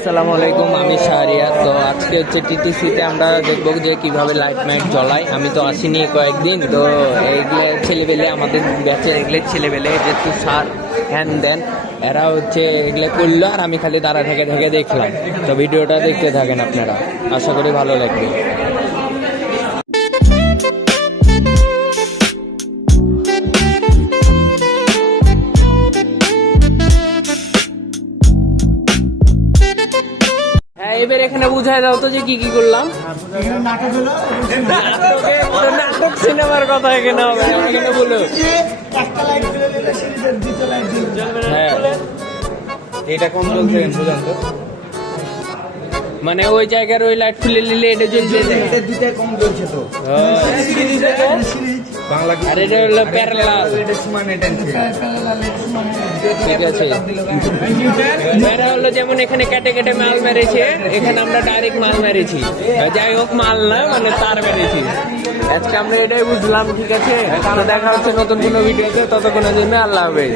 আসসালামু আলাইকুম, আমি শাহরিয়ার। তো আজকে হচ্ছে টিটিসিতে আমরা দেখবো যে কিভাবে লাইট মাইট জ্বলায়। আমি তো আসিনি কয়েকদিন, তো এইগুলো ছেলেবেলে আমাদের ব্যাচের এগুলো ছেলেবেলে যে তুষার হ্যান দেন এরা হচ্ছে এগুলো করলো, আর আমি খালি দাঁড়া থেকে থেকে দেখলাম। তো ভিডিওটা দেখতে থাকেন আপনারা, আশা করি ভালো লাগবে। এবার এখানে বুঝাই দাও তো যে কি কি করলাম। নাটক সিনেমার কথা এখানে হবে, এখানে বলো। হ্যাঁ, এটা কম জ্বলছে বুঝান তো, মানে ওই জায়গার ওই লাইট খুলে নিলে এটা জ্বলবে। এটা দুইটা কম জ্বলছে তো বাংলা কি, আর এটা হলো প্যারালাল। এটা সমান, এটা ঠিক আছে, এরা হলো যেমন এখানে কেটে কেটে মাল মেরেছে, এখানে আমরা ডাইরেক্ট মাল মেরেছি। যাই হোক, মাল না মানে তার মেরেছি। আজকে আমরা এটাই বুঝলাম। ঠিক আছে, তো দেখা হচ্ছে নতুন কোনো ভিডিওতে, ততক্ষণের জন্য আল্লাহ হাফেজ।